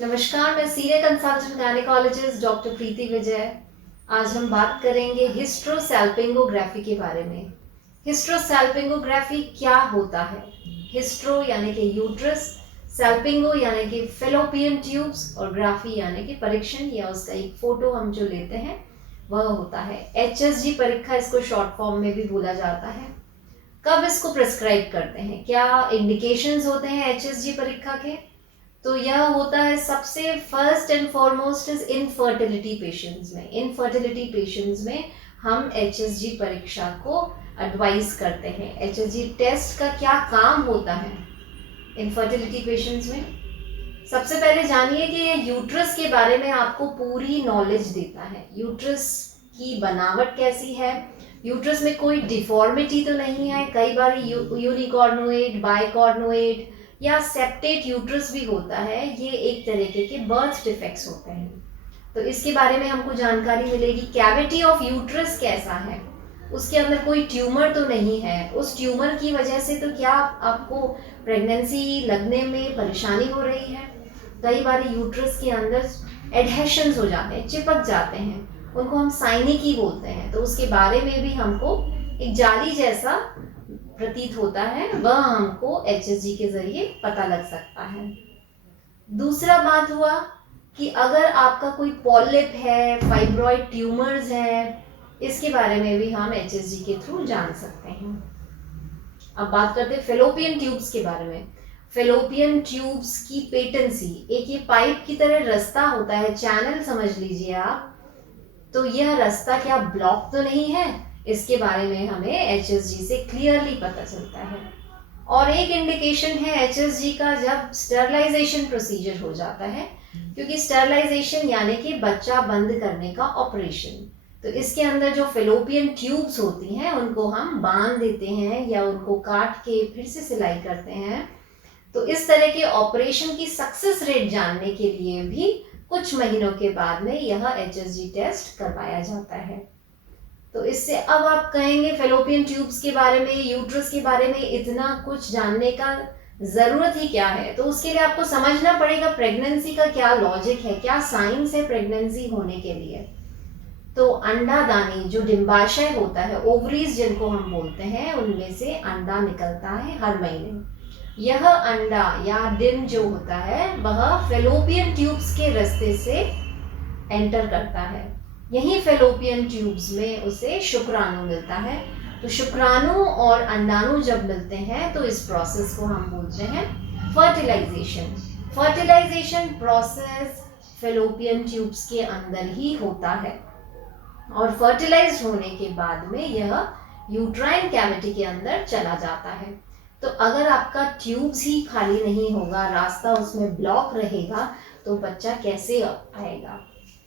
नमस्कार, मैं senior consultant gynaecologist doctor प्रीति विजय। आज हम बात करेंगे हिस्ट्रोसैल्पिंगोग्राफी के बारे में। हिस्ट्रोसैल्पिंगोग्राफी क्या होता है? हिस्ट्रो यानी कि यूट्रस, सैल्पिंगो यानी कि फेलोपियन ट्यूब्स और ग्राफी यानी कि परीक्षण या उसका एक फोटो हम जो लेते हैं वह होता है। HSG परीक्षा इसको शॉर्ट फॉर्म में भी बोला जाता है। कब इसको प्रिस्क्राइब करते हैं? क्या इंडिकेशंस होते हैं HSG परीक्षा के? तो यह होता है सबसे first and foremost is infertility patients में। इनफर्टिलिटी पेशेंट्स में हम HSG परीक्षा को एडवाइस करते हैं। HSG टेस्ट का क्या काम होता है इनफर्टिलिटी पेशेंट्स में? सबसे पहले जानिए कि ये यूट्रस के बारे में आपको पूरी नॉलेज देता है। यूट्रस की बनावट कैसी है, यूट्रस में कोई डिफॉर्मिटी तो नहीं है। कई बार यूनिकॉर्नोएट, बाइकॉर्नोएट या सेप्टेट यूट्रस भी होता है। ये एक तरीके के बर्थ डिफेक्ट्स होते हैं, तो इसके बारे में हमको जानकारी मिलेगी। कैविटी ऑफ यूट्रस कैसा है, उसके अंदर कोई ट्यूमर तो नहीं है। उस ट्यूमर की वजह से तो क्या आपको प्रेगनेंसी लगने में परेशानी हो रही है? कई बार यूट्रस के अंदर एडहेशंस हो जाते हैं, चिपक जाते हैं, उनको हम साइनिकी बोलते हैं। तो उसके बारे में भी हमको एक जाली जैसा प्रतीत होता है, वह हमको HSG के जरिए पता लग सकता है। दूसरा बात हुआ कि अगर आपका कोई पॉलिप है, फाइब्रॉइड ट्यूमर्स है, इसके बारे में भी हम HSG के थ्रू जान सकते हैं। अब बात करते हैं फेलोपियन ट्यूब्स के बारे में। फेलोपियन ट्यूब्स की पेटेंसी, एक ये पाइप की तरह रास्ता होता है, चैनल समझ लीजिए आप। तो यह रास्ता क्या ब्लॉक तो नहीं है, इसके बारे में हमें HSG से क्लियरली पता चलता है। और एक इंडिकेशन है HSG का जब स्टरलाइजेशन प्रोसीजर हो जाता है, क्योंकि स्टरलाइजेशन यानी कि बच्चा बंद करने का ऑपरेशन। तो इसके अंदर जो फेलोपियन ट्यूब्स होती हैं उनको हम बांध देते हैं या उनको काट के फिर से सिलाई करते हैं। तो इस तरह के ऑपरेशन की सक्सेस रेट जानने के लिए भी कुछ महीनों के बाद में यह HSG टेस्ट करवाया जाता है। तो इससे अब आप कहेंगे फेलोपियन ट्यूब्स के बारे में, यूट्रस के बारे में इतना कुछ जानने का जरूरत ही क्या है? तो उसके लिए आपको समझना पड़ेगा प्रेगनेंसी का क्या लॉजिक है, क्या साइंस है प्रेगनेंसी होने के लिए। तो अंडादानी जो डिंबाशय होता है, ओवरीज जिनको हम बोलते हैं, उनमें से अंडा निकलता है हर महीने। यह अंडा या डिम जो होता है वह फेलोपियन ट्यूब्स के रास्ते से एंटर करता है। यही फेलोपियन ट्यूब्स में उसे शुक्राणु मिलता है। तो शुक्राणु और अंडाणु जब मिलते हैं तो इस प्रोसेस को हम बोलते हैं fertilisation. Fertilisation process fallopian tubes के अंदर ही होता है और फर्टिलाइज होने के बाद में यह यूट्राइन कैविटी के अंदर चला जाता है। तो अगर आपका ट्यूब्स ही खाली नहीं होगा, रास्ता उसमें ब्लॉक रहेगा, तो बच्चा कैसे आएगा?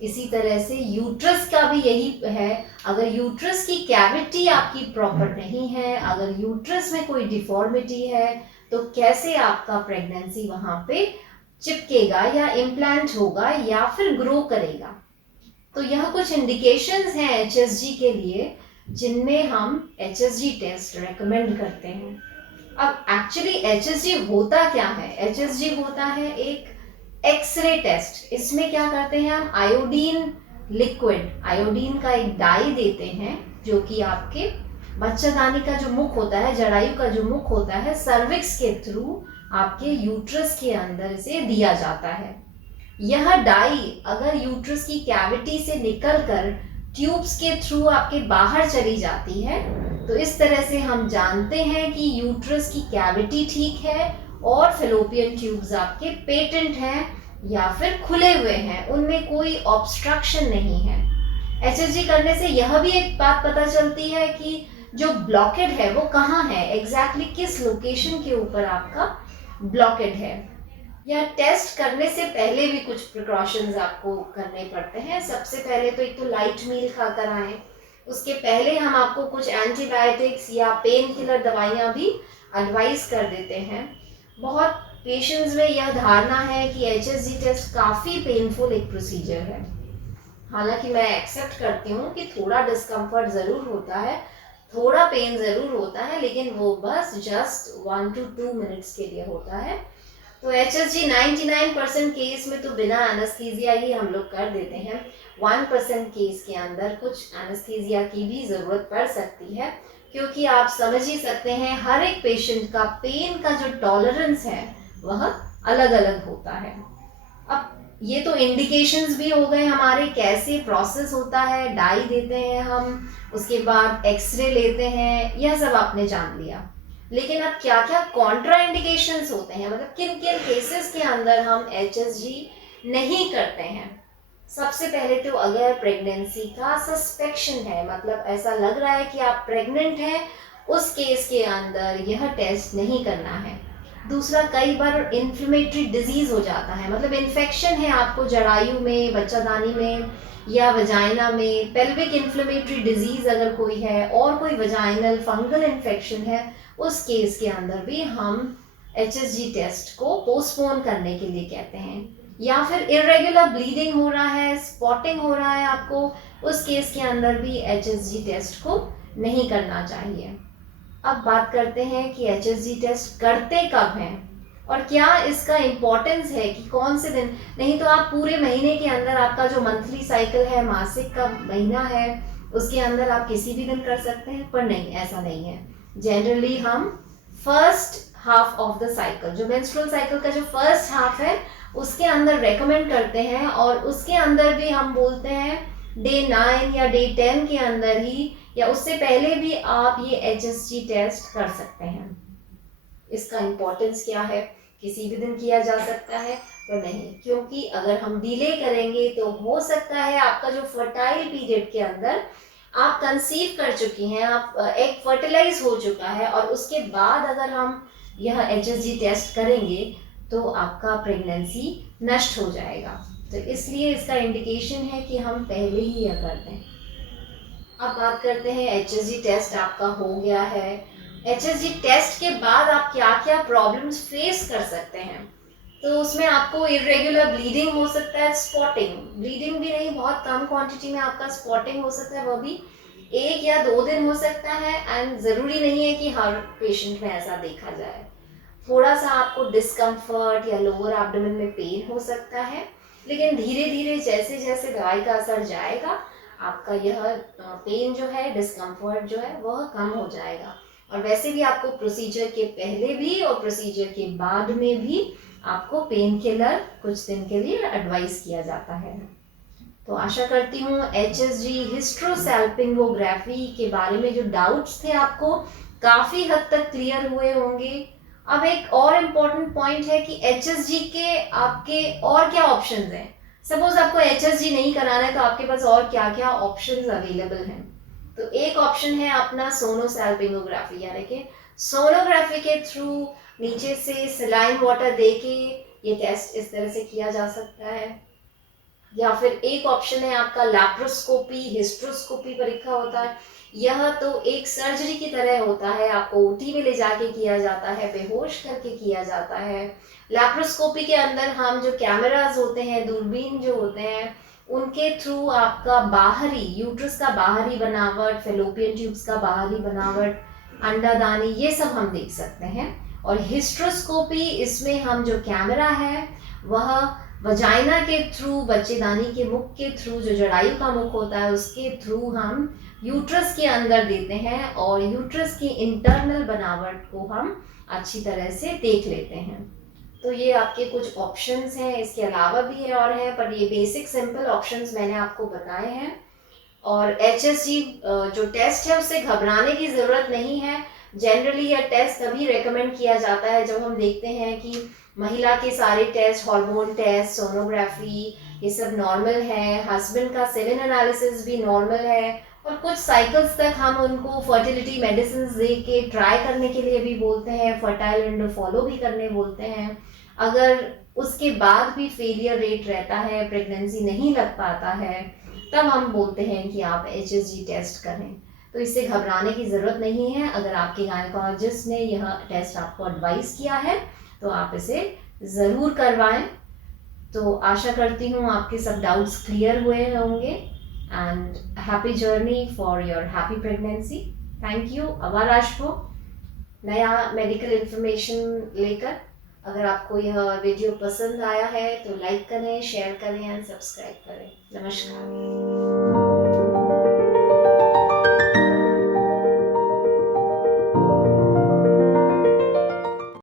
इसी तरह से यूट्रस का भी यही है। अगर यूट्रस की कैविटी आपकी प्रॉपर नहीं है, अगर यूट्रस में कोई डिफॉर्मिटी है, तो कैसे आपका प्रेगनेंसी वहां पे चिपकेगा या इम्प्लांट होगा या फिर ग्रो करेगा? तो यह कुछ इंडिकेशंस हैं HSG के लिए जिनमें हम HSG टेस्ट रेकमेंड करते हैं। अब एक्चुअली HSG होता क्या है? HSG होता है एक एक्सरे टेस्ट। इसमें क्या करते हैं हम, आयोडीन लिक्विड, आयोडीन का एक डाई देते हैं जो कि आपके बच्चादानी का जो मुख होता है, जरायु का जो मुख होता है, सर्विक्स के थ्रू आपके यूट्रस के अंदर से दिया जाता है। यह डाई अगर यूट्रस की कैविटी से निकलकर ट्यूब्स के थ्रू आपके बाहर चली जाती है, तो इस तरह से हम जानते हैं कि यूट्रस की कैविटी ठीक है और फेलोपियन ट्यूब्स आपके पेटेंट हैं या फिर खुले हुए हैं, उनमें कोई ऑब्स्ट्रक्शन नहीं है। HSG करने से यह भी एक बात पता चलती है कि जो ब्लॉकेड है वो कहाँ है, एग्जैक्टली किस लोकेशन के ऊपर आपका ब्लॉकेड है। यह टेस्ट करने से पहले भी कुछ प्रिकॉशंस आपको करने पड़ते हैं। सबसे पहले तो एक तो लाइट मील खाकर आए, उसके पहले हम आपको कुछ एंटीबायोटिक्स या पेन किलर दवाइयाँ भी एडवाइस कर देते हैं। बहुत पेशेंट्स में यह धारणा है कि HSG टेस्ट काफ़ी पेनफुल एक प्रोसीजर है। हालांकि मैं एक्सेप्ट करती हूँ कि थोड़ा डिस्कम्फर्ट ज़रूर होता है, थोड़ा पेन ज़रूर होता है, लेकिन वो बस जस्ट 1 to 2 मिनट्स के लिए होता है। तो HSG 99% केस में तो बिना एनेस्थीसिया ही हम लोग कर देते हैं। 1% केस के अंदर कुछ एनेस्थीसिया की भी ज़रूरत पड़ सकती है, क्योंकि आप समझ ही सकते हैं हर एक पेशेंट का पेन का जो टॉलरेंस है वह अलग अलग होता है। अब ये तो इंडिकेशंस भी हो गए हमारे, कैसे प्रोसेस होता है, डाई देते हैं हम, उसके बाद एक्सरे लेते हैं, यह सब आपने जान लिया। लेकिन अब क्या क्या कॉन्ट्रा इंडिकेशंस होते हैं, मतलब किन किन केसेस के अंदर हम HSG नहीं करते हैं। सबसे पहले तो अगर प्रेगनेंसी का सस्पेक्शन है, मतलब ऐसा लग रहा है कि आप प्रेग्नेंट हैं, उस केस के अंदर यह टेस्ट नहीं करना है। दूसरा, कई बार इन्फ्लेमेटरी डिजीज हो जाता है, मतलब इन्फेक्शन है आपको जरायु में, बच्चादानी में या वजाइना में, पेल्विक इन्फ्लेमेटरी डिजीज अगर कोई है, और कोई वजाइनल फंगल इन्फेक्शन है, उस केस के अंदर भी हम HSG टेस्ट को पोस्टपोन करने के लिए कहते हैं। या फिर इरेगुलर ब्लीडिंग हो रहा है, स्पॉटिंग हो रहा है आपको, उस केस के अंदर भी HSG टेस्ट को नहीं करना चाहिए। अब बात करते हैं कि HSG टेस्ट करते कब हैं और क्या इसका इम्पोर्टेंस है कि कौन से दिन। नहीं तो आप पूरे महीने के अंदर, आपका जो मंथली साइकिल है, मासिक का महीना है, उसके अंदर आप किसी भी दिन कर सकते हैं, पर नहीं, ऐसा नहीं है। जनरली हम first half of the cycle, जो मेंस्ट्रुअल साइकिल का जो फर्स्ट हाफ है, उसके अंदर रेकमेंड करते हैं, और उसके अंदर भी हम बोलते हैं डे 9 या डे 10 के अंदर ही, या उससे पहले भी आप ये HSG टेस्ट कर सकते हैं। इसका इम्पोर्टेंस क्या है, किसी भी दिन किया जा सकता है, तो नहीं, क्योंकि अगर हम डिले करेंगे तो हो सकता है आपका जो फर्टाइल पीरियड के अंदर आप कंसीव कर चुकी हैं, आप एग फर्टिलाइज हो चुका है, और उसके बाद अगर हम यह HSG टेस्ट करेंगे तो आपका प्रेगनेंसी नष्ट हो जाएगा। तो इसलिए इसका इंडिकेशन है कि हम पहले ही यह कर दें। अब बात करते हैं, HSG टेस्ट आपका हो गया है, HSG टेस्ट के बाद आप क्या क्या प्रॉब्लम्स फेस कर सकते हैं। तो उसमें आपको इरेगुलर ब्लीडिंग हो सकता है, स्पॉटिंग, ब्लीडिंग भी नहीं, बहुत कम क्वांटिटी में आपका स्पॉटिंग हो सकता है, वह भी 1 या 2 दिन हो सकता है, एंड ज़रूरी नहीं है कि हर पेशेंट में ऐसा देखा जाए। थोड़ा सा आपको डिस्कम्फर्ट या लोअर एब्डोमेन में पेन हो सकता है, लेकिन धीरे धीरे जैसे जैसे दवाई का असर जाएगा, आपका यह पेन जो है, डिस्कम्फर्ट जो है, वह कम हो जाएगा। और वैसे भी आपको प्रोसीजर के पहले भी और प्रोसीजर के बाद में भी आपको पेन किलर कुछ दिन के लिए एडवाइस किया जाता है। तो आशा करती हूँ HSG हिस्ट्रोसैल्पिंगोग्राफी के बारे में जो डाउट्स थे आपको काफ़ी हद तक क्लियर हुए होंगे। अब एक और इम्पॉर्टेंट पॉइंट है कि HSG के आपके और क्या ऑप्शंस हैं। सपोज आपको HSG नहीं कराना है, तो आपके पास और क्या क्या ऑप्शंस अवेलेबल हैं। तो एक ऑप्शन है अपना सोनोसैल्पिंगोग्राफी, यानी कि सोनोग्राफी के थ्रू नीचे से सलाइन वाटर दे के ये टेस्ट इस तरह से किया जा सकता है। या फिर एक ऑप्शन है आपका लैप्रोस्कोपी, हिस्ट्रोस्कोपी परीक्षा होता है। यह तो एक सर्जरी की तरह होता है, आपको OT में ले जाके किया जाता है, बेहोश करके किया जाता है। लैप्रोस्कोपी के अंदर हम जो कैमरास होते हैं, दूरबीन जो होते हैं, उनके थ्रू आपका बाहरी यूट्रस का बाहरी बनावट, फेलोपियन ट्यूब्स का बाहरी बनावट, अंडादानी, ये सब हम देख सकते हैं। और हिस्ट्रोस्कोपी, इसमें हम जो कैमरा है वह वजाइना के थ्रू, बच्चेदानी के मुख के थ्रू, जो जरायु का मुख होता है उसके थ्रू हम यूट्रस के अंदर देते हैं, और यूट्रस की इंटरनल बनावट को हम अच्छी तरह से देख लेते हैं। तो ये आपके कुछ ऑप्शंस हैं, इसके अलावा भी और हैं, पर ये बेसिक सिंपल ऑप्शंस मैंने आपको बताए हैं। और HSG जो टेस्ट है, उससे घबराने की ज़रूरत नहीं है। जनरली यह टेस्ट तभी रेकमेंड किया जाता है जब हम देखते हैं कि महिला के सारे टेस्ट, हार्मोन टेस्ट, सोनोग्राफी, ये सब नॉर्मल है, हस्बैंड का सेमेन एनालिसिस भी नॉर्मल है, और कुछ साइकिल्स तक हम उनको फर्टिलिटी मेडिसिन दे के ट्राई करने के लिए भी बोलते हैं, फर्टाइल विंडो फॉलो भी करने बोलते हैं। अगर उसके बाद भी फेलियर रेट रहता है, प्रेगनेंसी नहीं लग पाता है, तब हम बोलते हैं कि आप HSG टेस्ट करें। तो इससे घबराने की ज़रूरत नहीं है। अगर आपके गायनेकोलॉजिस्ट ने यह टेस्ट आपको एडवाइस किया है तो आप इसे ज़रूर करवाएं। तो आशा करती हूँ आपके सब डाउट्स क्लियर हुए होंगे, and happy journey for your happy pregnancy. Thank you. आवाज को नया मेडिकल इन्फॉर्मेशन लेकर अगर आपको यह वीडियो पसंद आया है तो लाइक करें, शेयर करें एंड सब्सक्राइब करें। नमस्कार।